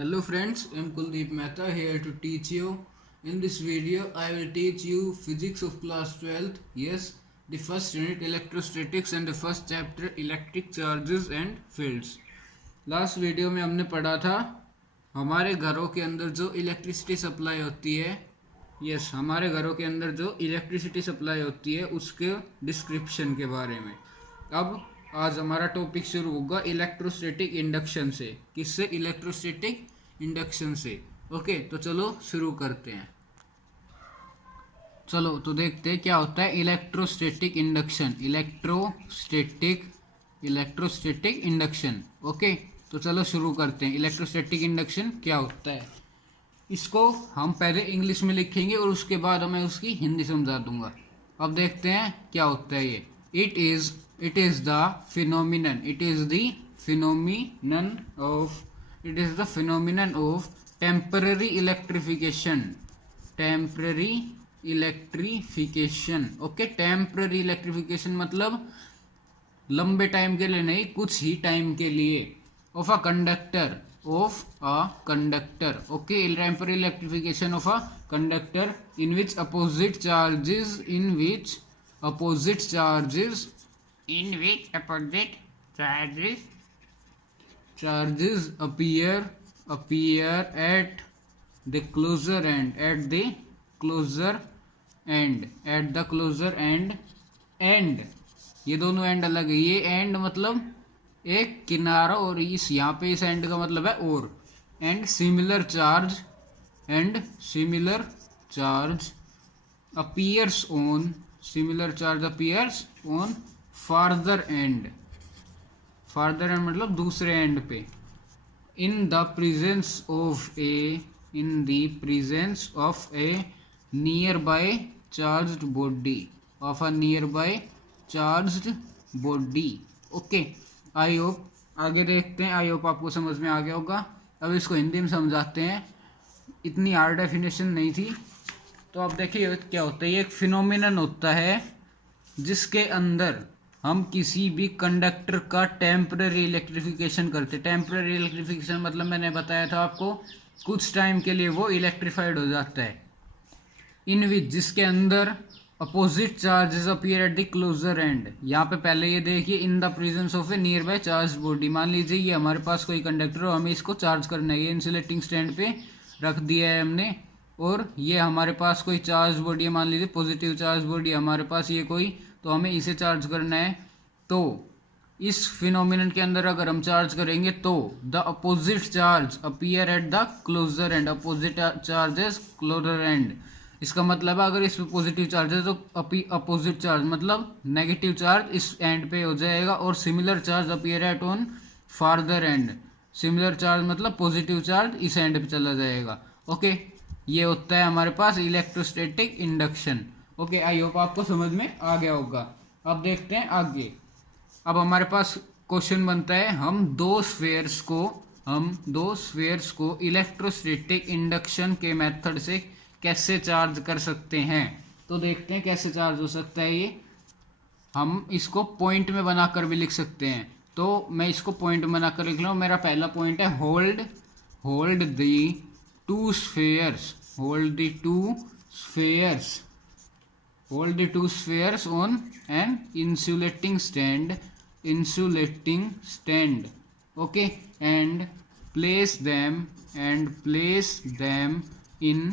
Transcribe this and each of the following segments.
Hello friends, I'm Kuldeep Mehta here to teach you. In this video, I will teach you physics of class 12th. Yes, the first unit electrostatics and the first chapter electric charges and fields. Last video में हमने पढ़ा था हमारे घरों के अंदर जो electricity supply होती है। यस, हमारे घरों के अंदर जो इलेक्ट्रिसिटी सप्लाई होती है उसके डिस्क्रिप्शन के बारे में। अब आज हमारा टॉपिक शुरू होगा इलेक्ट्रोस्टैटिक इंडक्शन से। किससे? इलेक्ट्रोस्टैटिक इंडक्शन से। ओके, तो चलो शुरू करते हैं। चलो तो देखते हैं क्या होता है electrostatic induction. Electrostatic induction. Okay, तो चलो शुरू करते हैं। इलेक्ट्रोस्टैटिक इंडक्शन क्या होता है इसको हम पहले इंग्लिश में लिखेंगे और उसके बाद मैं उसकी हिंदी समझा दूंगा। अब देखते हैं क्या होता है ये। It is the phenomenon of temporary electrification. Okay, temporary electrification मतलब लंबे टाइम के लिए नहीं, कुछ ही टाइम के लिए। Of a conductor okay, temporary electrification of a conductor in which opposite charges appear at the closer end ये दोनों एंड अलग है। ये एंड मतलब एक किनारा और इस यहाँ पे इस एंड का मतलब है और। And similar charge appears on farther end मतलब दूसरे एंड पे। in the presence of a nearby charged body okay, I hope आगे देखते हैं। आई होप आपको समझ में आ गया होगा। अब इसको हिंदी में समझाते हैं, इतनी हार्ड डेफिनेशन नहीं थी। तो अब देखिए क्या होता है। ये एक फिनोमिनन होता है जिसके अंदर हम किसी भी कंडक्टर का टेम्पररी इलेक्ट्रिफिकेशन करते। टेम्पररी इलेक्ट्रिफिकेशन मतलब मैंने बताया था आपको, कुछ टाइम के लिए वो इलेक्ट्रीफाइड हो जाता है। इन विच जिसके अंदर opposite charges appear at the closer and. यहाँ पे पहले ये देखिए, in the presence of A near by charge body. मान लीजिए ये हमारे पास कोई कंडक्टर हो, हमें इसको चार्ज करना है। ये इंसुलेटिंग स्टैंड पे रख दिया है हमने और ये हमारे पास कोई चार्ज बॉडी है, मान लीजिए पॉजिटिव चार्ज बॉडी हमारे पास ये कोई, तो हमें इसे चार्ज करना है। तो इस फिनोमिनन के अंदर अगर हम चार्ज करेंगे तो the opposite charge appear at the closer and. Opposite charges closer and, इसका मतलब है अगर इस पे पॉजिटिव चार्ज है तो अपोजिट चार्ज मतलब नेगेटिव चार्ज इस एंड पे हो जाएगा। और similar charge appear at on farther end. Similar charge मतलब पॉजिटिव चार्ज इस एंड पे चला जाएगा। ओके, ये होता है हमारे पास electrostatic induction. Okay, I hope आपको समझ में आ गया होगा। अब देखते हैं आगे। अब हमारे पास क्वेश्चन बनता है, हम दो स्फेयर्स को इलेक्ट्रोस्टैटिक इंडक्शन के मेथड से कैसे चार्ज कर सकते हैं। तो देखते हैं कैसे चार्ज हो सकता है ये। हम इसको पॉइंट में बनाकर भी लिख सकते हैं। तो मैं इसको पॉइंट में बनाकर लिख रहा हूँ। मेरा पहला पॉइंट है hold the two spheres on an insulating stand okay, and place them in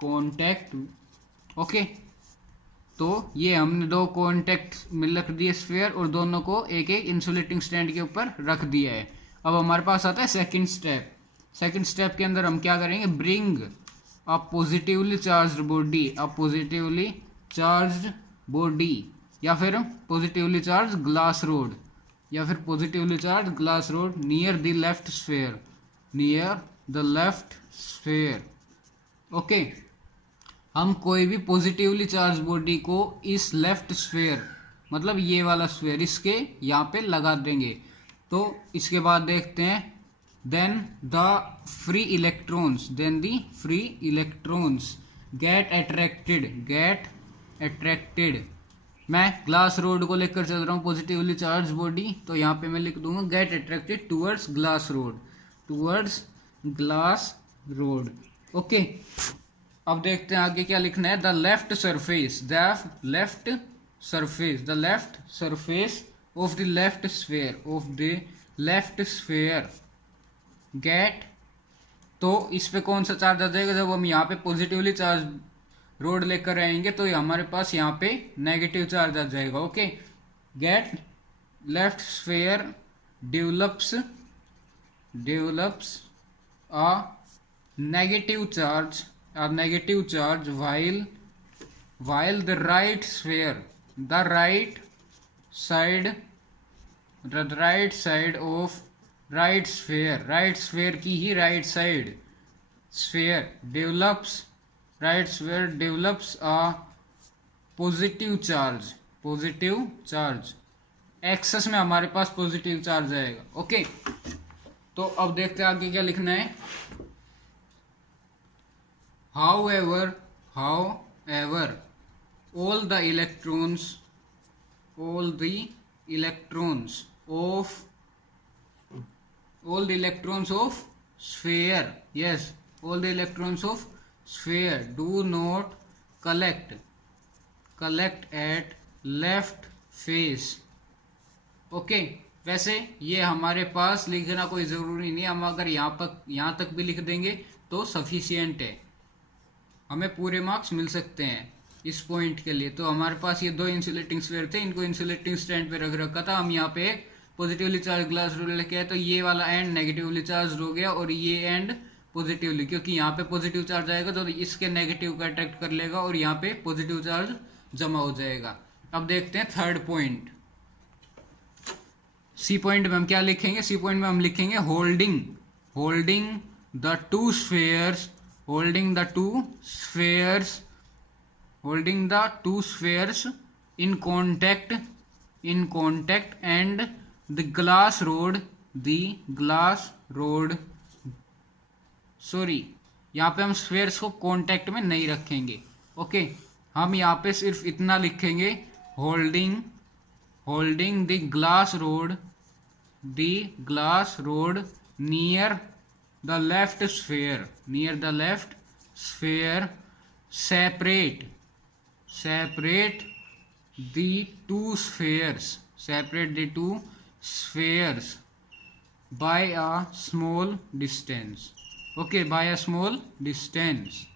contact okay. तो ये हमने दो कॉन्टैक्ट में रख दिए स्फेयर और दोनों को एक एक इंसुलेटिंग स्टैंड के ऊपर रख दिया है। अब हमारे पास आता है सेकंड स्टेप के अंदर हम क्या करेंगे, bring a positively charged body या फिर positively charge glass rod near the left sphere okay. हम कोई भी पॉजिटिवली चार्ज बॉडी को इस लेफ्ट स्फेयर मतलब ये वाला स्फेयर इसके यहाँ पे लगा देंगे। तो इसके बाद देखते हैं, then the free electrons get attracted. मैं ग्लास रोड को लेकर चल रहा हूँ पॉजिटिवली चार्ज बॉडी, तो यहाँ पे मैं लिख दूंगा get attracted towards glass rod towards glass rod. Okay, अब देखते हैं आगे क्या लिखना है। The left surface of the left sphere get. तो इस पे कौन सा चार्ज आ जाएगा? जब हम यहाँ पे पॉजिटिवली चार्ज रोड लेकर आएंगे तो हमारे पास यहाँ पे नेगेटिव चार्ज आ जाएगा। Okay, get left sphere develops a negative charge while the right sphere की ही right sphere develops a positive charge। Excess में हमारे पास पॉजिटिव चार्ज आएगा। ओके, तो अब देखते हैं आगे क्या लिखना है। However, all the electrons of sphere do not collect at left face। Okay, वैसे ये हमारे पास लिखना कोई ज़रूरी नहीं है। हम अगर यहाँ तक भी लिख देंगे तो सफिशियंट है, हमें पूरे मार्क्स मिल सकते हैं इस पॉइंट के लिए। तो हमारे पास ये दो इंसुलेटिंग स्फीयर थे, इनको इंसुलेटिंग स्टैंड पे रख रखा था। हम यहाँ पे एक पॉजिटिवली चार्ज ग्लास रोड लेके आए तो ये वाला एंड नेगेटिवली चार्ज हो गया और ये एंड पॉजिटिवली, क्योंकि यहाँ पे पॉजिटिव चार्ज आएगा तो इसके नेगेटिव को अट्रैक्ट कर लेगा और यहाँ पे पॉजिटिव चार्ज जमा हो जाएगा। अब देखते हैं थर्ड पॉइंट। सी पॉइंट में हम क्या लिखेंगे? सी पॉइंट में हम लिखेंगे holding the two spheres in contact and the glass rod sorry, यहाँ पे हम स्फेयर्स को कांटेक्ट में नहीं रखेंगे। ओके, हम यहाँ पे सिर्फ इतना लिखेंगे, holding the glass road near the left sphere separate the two spheres by a small distance। Okay, by a small distance।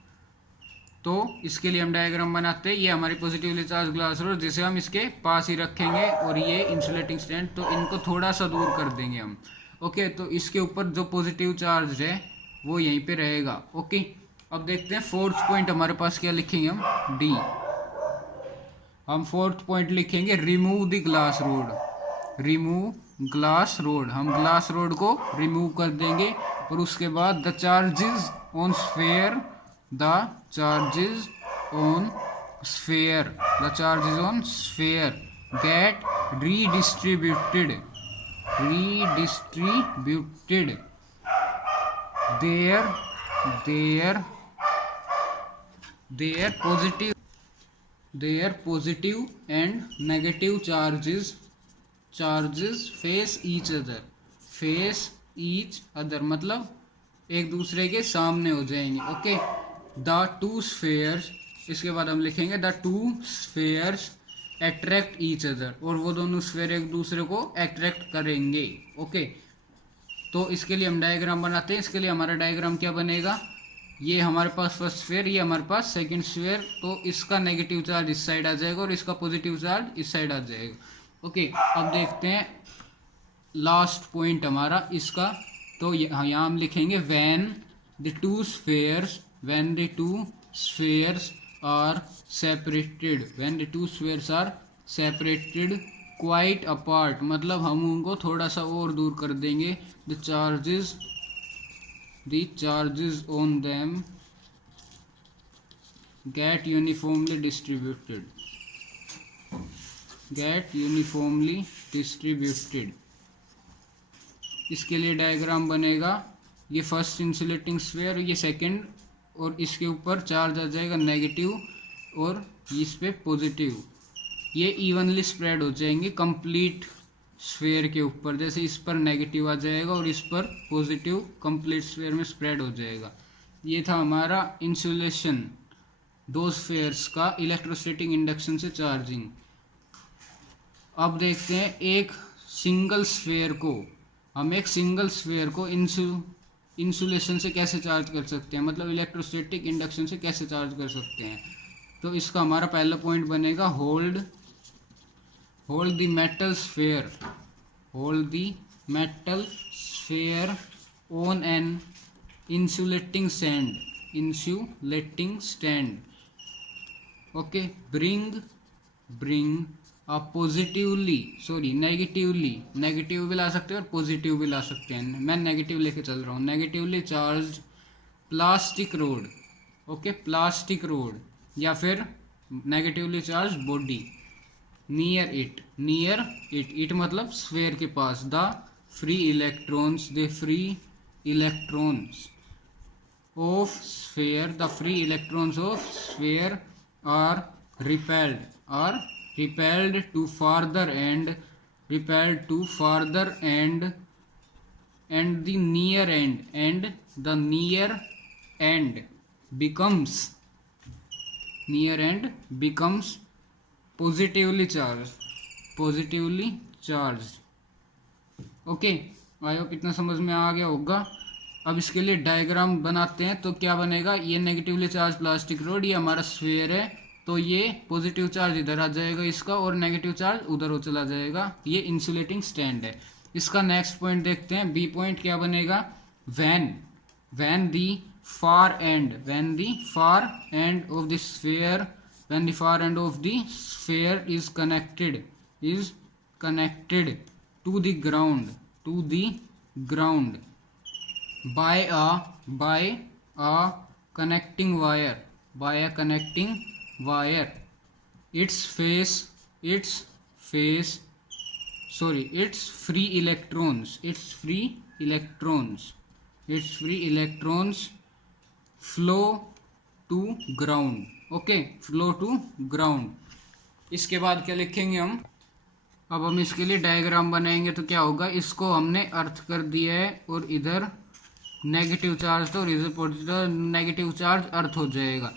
तो इसके लिए हम डायग्राम बनाते हैं। ये हमारी पॉजिटिवली चार्ज ग्लास रोड, जिसे हम इसके पास ही रखेंगे, और ये इंसुलेटिंग स्टैंड, तो इनको थोड़ा सा दूर कर देंगे हम। ओके, तो इसके ऊपर जो पॉजिटिव चार्ज है वो यहीं पे रहेगा। ओके, अब देखते हैं फोर्थ पॉइंट हमारे पास क्या लिखेंगे हम, डी। हम फोर्थ पॉइंट लिखेंगे रिमूव द ग्लास रोड। हम ग्लास रोड को रिमूव कर देंगे और उसके बाद the charges on sphere get redistributed their positive and negative charges face each other मतलब एक दूसरे के सामने हो जाएंगे। ओके, द टू स्फेयर्स, इसके बाद हम लिखेंगे the two spheres attract each other, और वो दोनों स्फेयर एक दूसरे को अट्रैक्ट करेंगे। ओके, तो इसके लिए हम डायग्राम बनाते हैं। इसके लिए हमारा डायग्राम क्या बनेगा, ये हमारे पास फर्स्ट स्फेयर, ये हमारे पास सेकंड स्फेयर, तो इसका नेगेटिव चार्ज इस साइड आ जाएगा और इसका पॉजिटिव चार्ज इस साइड आ जाएगा। ओके, अब देखते हैं लास्ट पॉइंट हमारा इसका। तो यहाँ हम लिखेंगे when the two spheres are separated quite apart, मतलब हम उनको थोड़ा सा और दूर कर देंगे। The charges on them get uniformly distributed। इसके लिए डायग्राम बनेगा, ये फर्स्ट इंसुलेटिंग स्फीयर, ये सेकंड, और इसके ऊपर चार्ज आ जाएगा नेगेटिव और इस पे पॉजिटिव। ये इवनली स्प्रेड हो जाएंगे कंप्लीट स्फेयर के ऊपर, जैसे इस पर नेगेटिव आ जाएगा और इस पर पॉजिटिव कंप्लीट स्फेयर में स्प्रेड हो जाएगा। ये था हमारा इंसुलेशन दो स्फेयर्स का इलेक्ट्रोस्टैटिक इंडक्शन से चार्जिंग। अब देखते हैं एक सिंगल स्फेयर को इंसुलेशन से कैसे चार्ज कर सकते हैं, मतलब इलेक्ट्रोस्टैटिक इंडक्शन से कैसे चार्ज कर सकते हैं। तो इसका हमारा पहला पॉइंट बनेगा hold the metal sphere on an insulating stand. Okay, bring a negative भी ला सकते हैं और पॉजिटिव भी ला सकते हैं। मैं नेगेटिव लेके चल रहा हूँ। Negatively charge plastic rod, okay, plastic rod या फिर negatively charge body near it मतलब स्फेयर के पास। The free electrons of sphere are repelled to farther and the near end becomes positively charged. Okay, I hope इतना समझ में आ गया होगा। अब इसके लिए डायग्राम बनाते हैं। तो क्या बनेगा, ये नेगेटिवली चार्ज प्लास्टिक रोड, ये हमारा स्फीयर है, तो ये पॉजिटिव चार्ज इधर आ जाएगा इसका और नेगेटिव चार्ज उधर हो चला जाएगा। ये इंसुलेटिंग स्टैंड है। इसका नेक्स्ट पॉइंट देखते हैं। बी पॉइंट क्या बनेगा, when the far end of the sphere is connected to the ground by a connecting wire, its free electrons flow to ground. Okay, flow to ground. इसके बाद क्या लिखेंगे हम, अब हम इसके लिए डायग्राम बनाएंगे। तो क्या होगा, इसको हमने अर्थ कर दिया है और इधर नेगेटिव चार्ज तो और इधर पॉजिटिव, नेगेटिव चार्ज अर्थ हो जाएगा।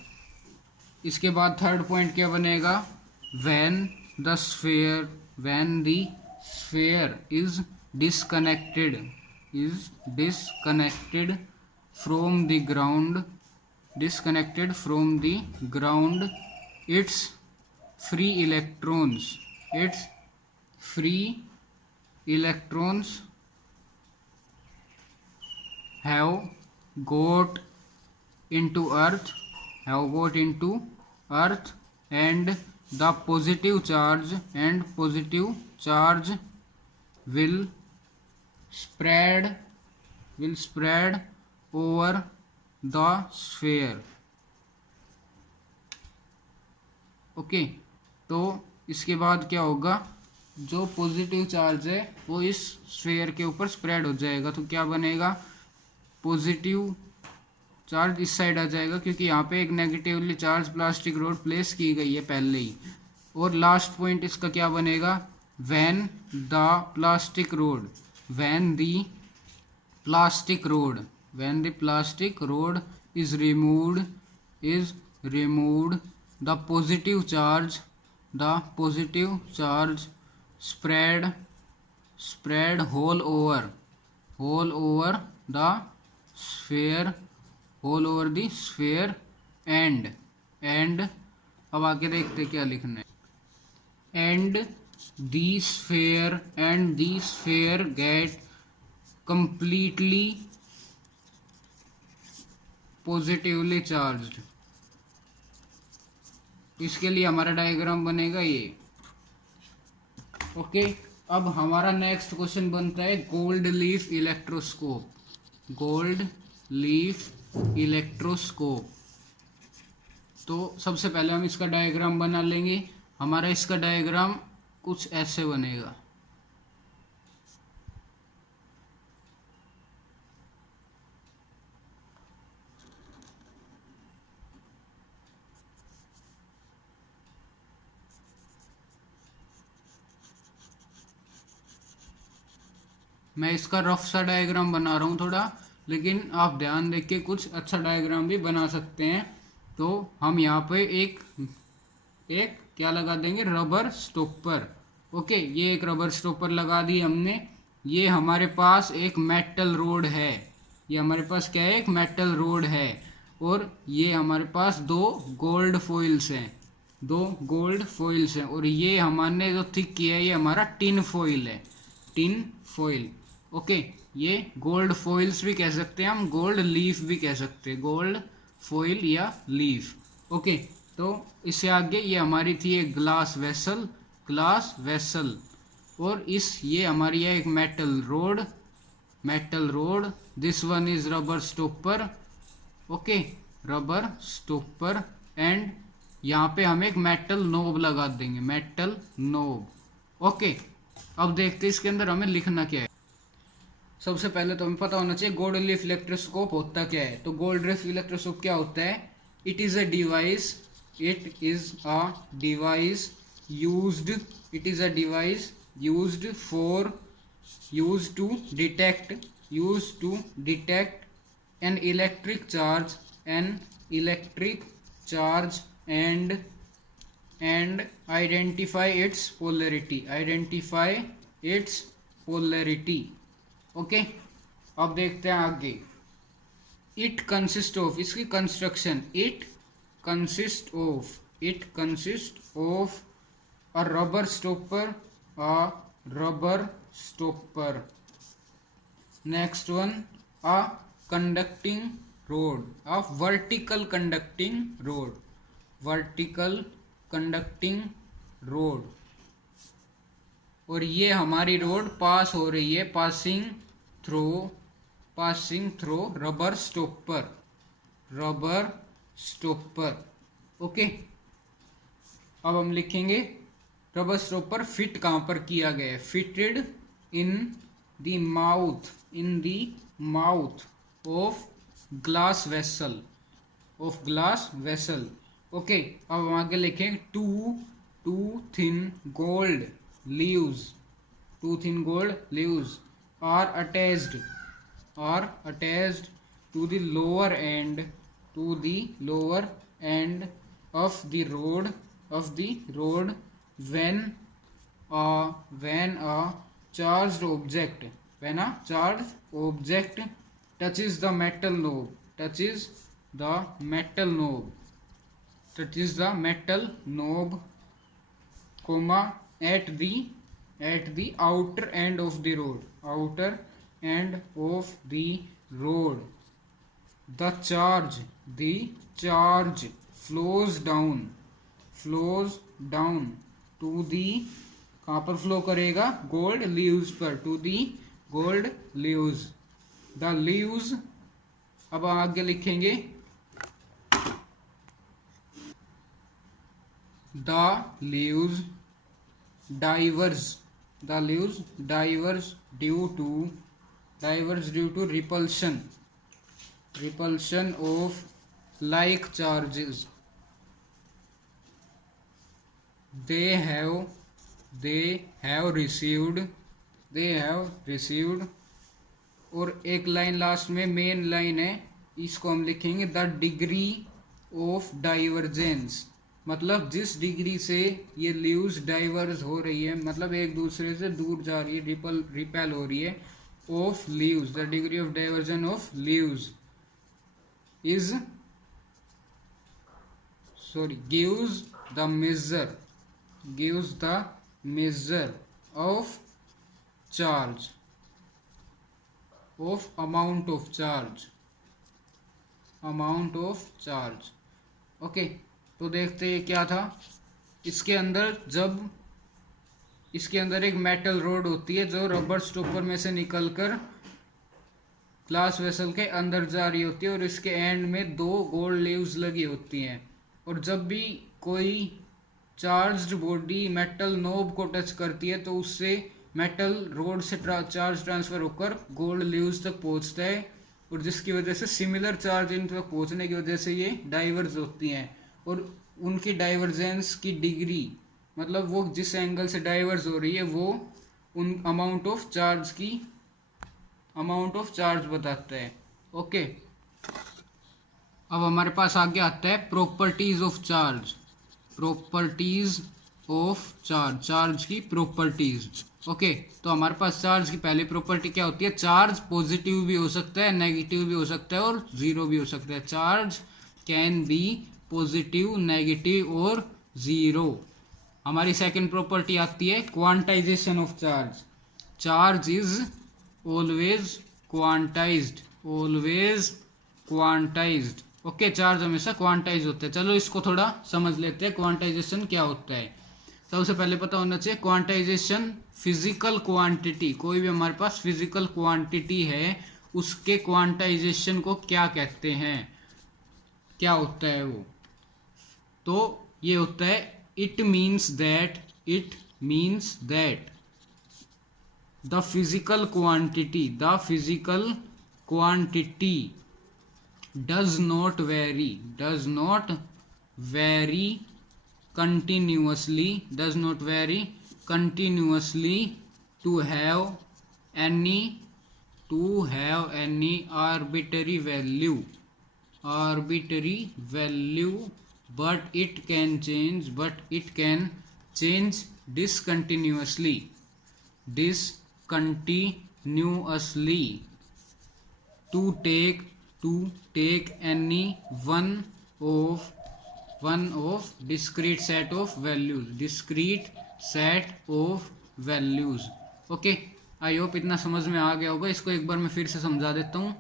इसके बाद थर्ड पॉइंट क्या बनेगा, when the sphere is disconnected from the ground, its free electrons have got into earth and the positive charge will spread over the sphere. Okay, तो इसके बाद क्या होगा, जो पॉजिटिव चार्ज है वो इस स्फीयर के ऊपर स्प्रेड हो जाएगा। तो क्या बनेगा, पॉजिटिव चार्ज इस साइड आ जाएगा क्योंकि यहाँ पे एक negatively charge plastic road place की गई है पहले ही। और लास्ट पॉइंट इसका क्या बनेगा, when the plastic road is removed, the positive charge spread whole over the sphere and अब आगे देखते क्या लिखना है, and the sphere get completely positively charged. इसके लिए हमारा डायग्राम बनेगा ये। ओके, अब हमारा नेक्स्ट क्वेश्चन बनता है गोल्ड लीफ इलेक्ट्रोस्कोप। तो सबसे पहले हम इसका डायग्राम बना लेंगे। हमारा इसका डायग्राम कुछ ऐसे बनेगा। मैं इसका रफ सा डायग्राम बना रहा हूँ थोड़ा, लेकिन आप ध्यान देख के कुछ अच्छा डायग्राम भी बना सकते हैं। तो हम यहाँ पे एक एक क्या लगा देंगे, रबर स्टॉपर। ओके, ये एक रबर स्टॉपर लगा दी हमने। ये हमारे पास एक मेटल रोड है, ये हमारे पास क्या है, एक मेटल रोड है। और ये हमारे पास दो गोल्ड फॉइल्स हैं, दो गोल्ड फॉइल्स हैं। और ये हमने जो थिक किया है ये हमारा टिन फॉइल है, टिन फॉइल। ओके, ये गोल्ड फॉइल्स भी कह सकते हैं हम, गोल्ड लीफ भी कह सकते हैं, गोल्ड फॉइल या लीफ। ओके, तो इससे आगे ये हमारी थी एक ग्लास वेसल, ग्लास वेसल। और ये हमारी है एक metal road, metal road. This one is rubber stopper. Okay, rubber stopper. And यहाँ पे हम एक मेटल नोब लगा देंगे, मेटल नोब। ओके, अब देखते हैं इसके अंदर हमें लिखना क्या है। सबसे पहले तो हमें पता होना चाहिए गोल्ड लीफ इलेक्ट्रोस्कोप होता क्या है। तो गोल्ड लीफ इलेक्ट्रोस्कोप क्या होता है? It is a device, it is a device used, it is a device used for, used to detect, used to detect an electric charge, an electric charge and identify its polarity, identify its polarity। Okay, अब देखते हैं आगे। It consist of, इसकी construction, it consist of, it consist of a rubber stopper, a rubber stopper। Next one, a conducting rod, a vertical conducting rod, vertical conducting rod। और ये हमारी road पास हो रही है, passing through, passing through rubber stopper, rubber stopper. Okay, अब हम लिखेंगे rubber stopper fit कहाँ पर किया गया है? Fitted in the mouth, in the mouth of glass vessel, of glass vessel. Okay, अब हम आगे लिखेंगे two thin gold leaves, two thin gold leaves are attached, are attached to the lower end, to the lower end of the rod, of the rod when a charged object, when a charged object touches the metal knob, touches the metal knob, touches the metal knob, comma at the outer end of the road, outer end of the road, the charge flows down, flows down to the, कहाँ पर flow करेगा? Gold leaves पर, to the gold leaves, the leaves. अब आगे लिखेंगे the leaves diverge, the leaves diverge due to, diverge due to repulsion, repulsion of like charges. they have received, they have received। और एक line last में main line है, इसको हम लिखेंगे द डिग्री ऑफ डाइवर्जेंस। मतलब जिस डिग्री से ये लीव्स डाइवर्स हो रही है, मतलब एक दूसरे से दूर जा रही है, रिपेल हो रही है, of leaves, the degree of divergence of leaves is, sorry, gives the measure, gives the measure of charge, of amount of charge, amount of charge। Okay, तो देखते हैं क्या था इसके अंदर। जब इसके अंदर एक मेटल रोड होती है जो रबर स्टॉपर में से निकलकर ग्लास वेसल के अंदर जा रही होती है, और इसके एंड में दो गोल्ड लीव्स लगी होती हैं। और जब भी कोई चार्ज्ड बॉडी मेटल नोब को टच करती है तो उससे मेटल रोड से चार्ज ट्रांसफर होकर गोल्ड लीव्स तक पहुंचता है, और जिसकी वजह से सिमिलर चार्ज इन तक पहुंचने की वजह से ये डाइवर्ज होती हैं। और उनकी डाइवर्जेंस की डिग्री, मतलब वो जिस एंगल से डाइवर्ज हो रही है वो उन अमाउंट ऑफ चार्ज की अमाउंट ऑफ चार्ज बताता है। ओके, अब हमारे पास आगे आता है properties of charge. Properties of charge, charge की प्रॉपर्टीज। ओके, तो हमारे पास चार्ज की पहली प्रॉपर्टी क्या होती है? चार्ज पॉजिटिव भी हो सकता है, नेगेटिव भी हो सकता है और जीरो भी हो सकता है। Charge can B positive, negative और जीरो। हमारी सेकंड प्रॉपर्टी आती है quantization of charge. Charge is always quantized, always quantized. Okay, charge हमेशा क्वांटाइज होता है। चलो इसको थोड़ा समझ लेते हैं, क्वांटाइजेशन क्या होता है। सबसे पहले पता होना चाहिए क्वांटाइजेशन फिजिकल क्वांटिटी, कोई भी हमारे पास फिजिकल क्वांटिटी है उसके क्वांटाइजेशन को क्या कहते हैं, क्या होता है वो। तो ये होता है it means that the physical quantity does not vary continuously to have any arbitrary value, but it can change discontinuously to take any one of discrete set of values। Okay, I hope इतना समझ में आ गया होगा। इसको एक बार मैं फिर से समझा देता हूँ।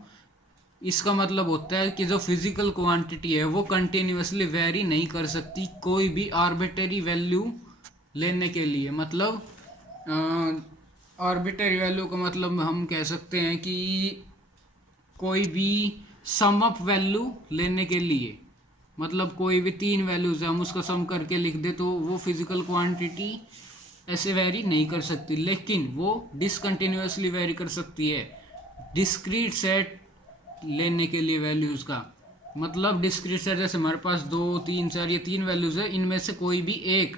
इसका मतलब होता है कि जो फिजिकल क्वांटिटी है वो कंटिन्यूअसली वेरी नहीं कर सकती कोई भी आर्बिट्रेरी वैल्यू लेने के लिए। मतलब आर्बिट्रेरी वैल्यू का मतलब हम कह सकते हैं कि कोई भी सम अप वैल्यू लेने के लिए, मतलब कोई भी तीन वैल्यूज है हम उसका सम करके लिख दे तो वो फिजिकल क्वांटिटी ऐसे वेरी नहीं कर सकती, लेकिन वो डिसकंटिन्यूअसली वेरी कर सकती है डिस्क्रीट सेट लेने के लिए वैल्यूज का। मतलब डिस्क्रीट सेट जैसे हमारे पास 2 3 4 ये तीन वैल्यूज है, इनमें से कोई भी एक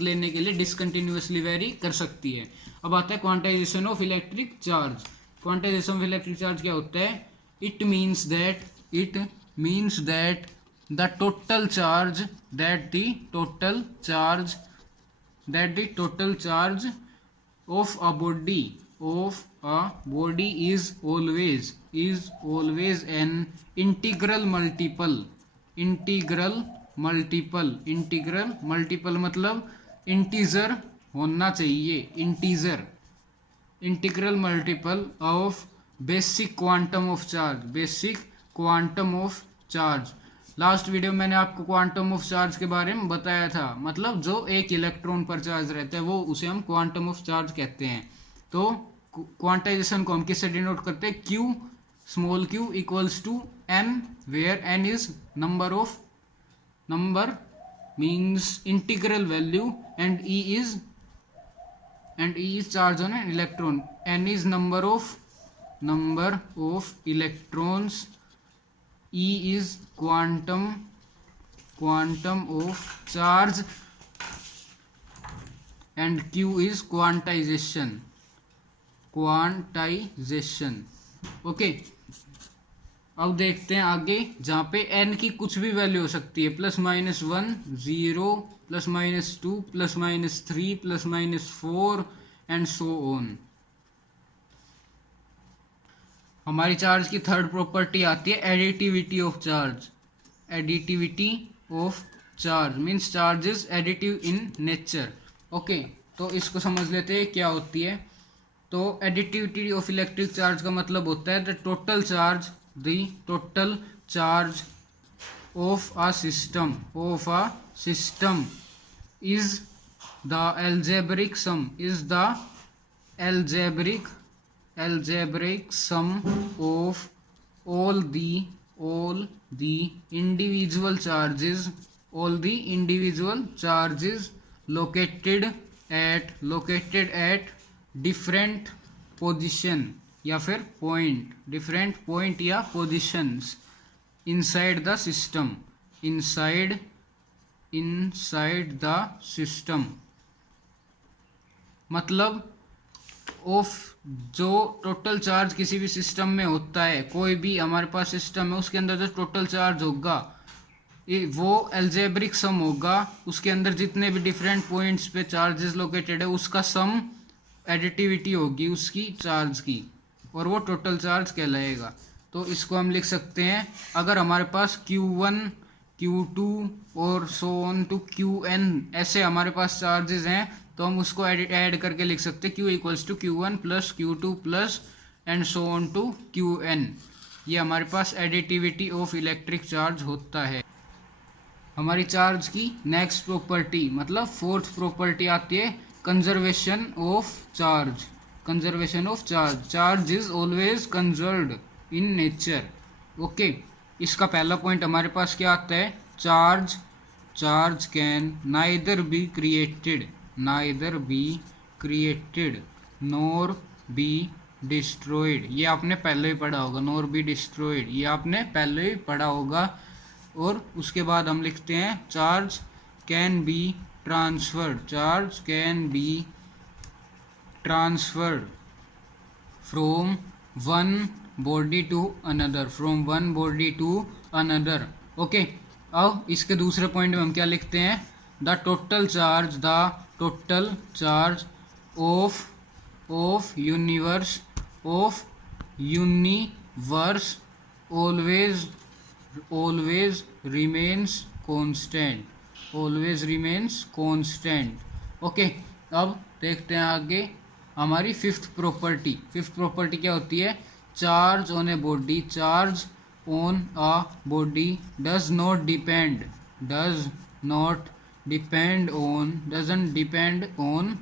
लेने के लिए डिसकंटिन्यूअसली वेरी कर सकती है। अब आता है quantization of electric charge. Quantization of electric charge क्या होता है? It means that the total charge of a body is always an integral multiple मतलब इंटीजर होना चाहिए, integral multiple of basic quantum of charge. Last video मैंने आपको quantum of charge के बारे में बताया था। मतलब जो एक इलेक्ट्रॉन पर चार्ज रहता है वो उसे हम क्वांटम ऑफ चार्ज कहते हैं। तो क्वांटाइजेशन को हम किससे डिनोट करते हैं? Q, small q equals to n, where n is number means integral value and E is charge on an electron, n is number of electrons, E is quantum of charge and Q is quantization। Okay, अब देखते हैं आगे जहाँ पे n की कुछ भी value हो सकती है, +-1 0 +-2 +-3 +-4 एंड सो ऑन। हमारी चार्ज की थर्ड प्रॉपर्टी आती है additivity of charge means charge is additive in nature. Okay, तो इसको समझ लेते हैं क्या होती है। तो एडिटिविटी ऑफ इलेक्ट्रिक चार्ज का मतलब होता है the total charge of a system is the algebraic sum of all the individual charges located at different position या फिर different point या positions inside the system। मतलब ऑफ जो टोटल चार्ज किसी भी सिस्टम में होता है, कोई भी हमारे पास सिस्टम है उसके अंदर जो टोटल चार्ज होगा वो एल्जेब्रिक सम होगा, उसके अंदर जितने भी डिफरेंट पॉइंट्स पे चार्जेस लोकेटेड है उसका सम एडिटिविटी होगी उसकी चार्ज की, और वो टोटल चार्ज कहलाएगा। तो इसको हम लिख सकते हैं, अगर हमारे पास Q1 Q2 और सो ऑन टू Qn ऐसे हमारे पास चार्जेस हैं तो हम उसको ऐड करके लिख सकते हैं Q equals to Q1 plus Q2 plus and so on to Qn। ये हमारे पास एडिटिविटी ऑफ इलेक्ट्रिक चार्ज होता है। हमारी चार्ज की नेक्स्ट प्रॉपर्टी मतलब फोर्थ प्रॉपर्टी आती है conservation of charge. Conservation of charge, charge is always conserved in nature. Okay, इसका पहला पॉइंट हमारे पास क्या आता है, charge can neither be created nor be destroyed. ये आपने पहले ही पढ़ा होगा, नॉर बी डिस्ट्रॉयड, ये आपने पहले ही पढ़ा होगा। और उसके बाद हम लिखते हैं charge can be transferred from one body to another. Okay, अब इसके दूसरे पॉइंट में हम क्या लिखते हैं, the total charge of universe always remains constant। Okay, अब देखते हैं आगे हमारी फिफ्थ प्रॉपर्टी क्या होती है, charge on a body doesn't depend on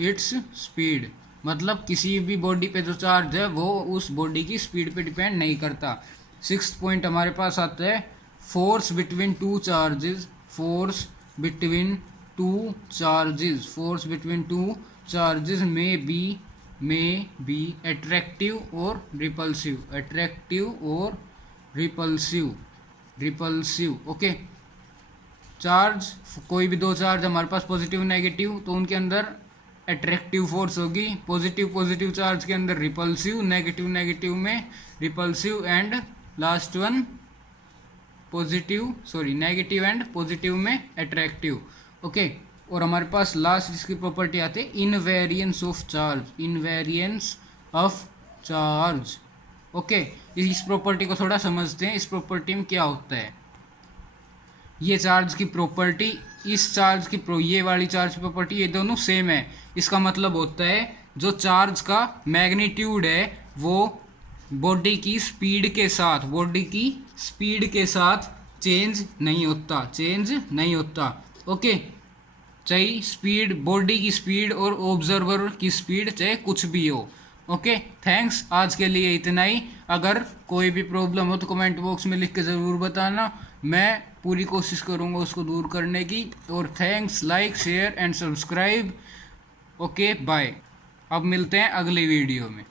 its speed। मतलब किसी भी बॉडी पे जो चार्ज है वो उस बॉडी की स्पीड पे डिपेंड नहीं करता। सिक्स्थ पॉइंट हमारे पास आता है force between two charges may be attractive or repulsive। Okay, charge, कोई भी दो चार्ज हमारे पास पॉजिटिव नेगेटिव, तो उनके अंदर अट्रैक्टिव फोर्स होगी, पॉजिटिव चार्ज के अंदर रिपल्सिव, नेगेटिव में repulsive, and last one negative and positive में अट्रैक्टिव। ओके, और हमारे पास लास्ट इसकी प्रॉपर्टी आती है इनवेरियंस ऑफ चार्ज। ओके, इस प्रॉपर्टी को थोड़ा समझते हैं, इस प्रॉपर्टी में क्या होता है। ये चार्ज की प्रॉपर्टी, ये वाली चार्ज की प्रॉपर्टी, ये दोनों सेम है। इसका मतलब होता है जो चार्ज का मैग्नीट्यूड है वो बॉडी की स्पीड के साथ चेंज नहीं होता। ओके, चाहे स्पीड, बॉडी की स्पीड और ऑब्जर्वर की स्पीड चाहे कुछ भी हो। ओके, थैंक्स, आज के लिए इतना ही। अगर कोई भी प्रॉब्लम हो तो कमेंट बॉक्स में लिख के ज़रूर बताना, मैं पूरी कोशिश करूँगा उसको दूर करने की। और thanks, like, share and subscribe. Okay, bye. अब मिलते हैं अगली वीडियो में।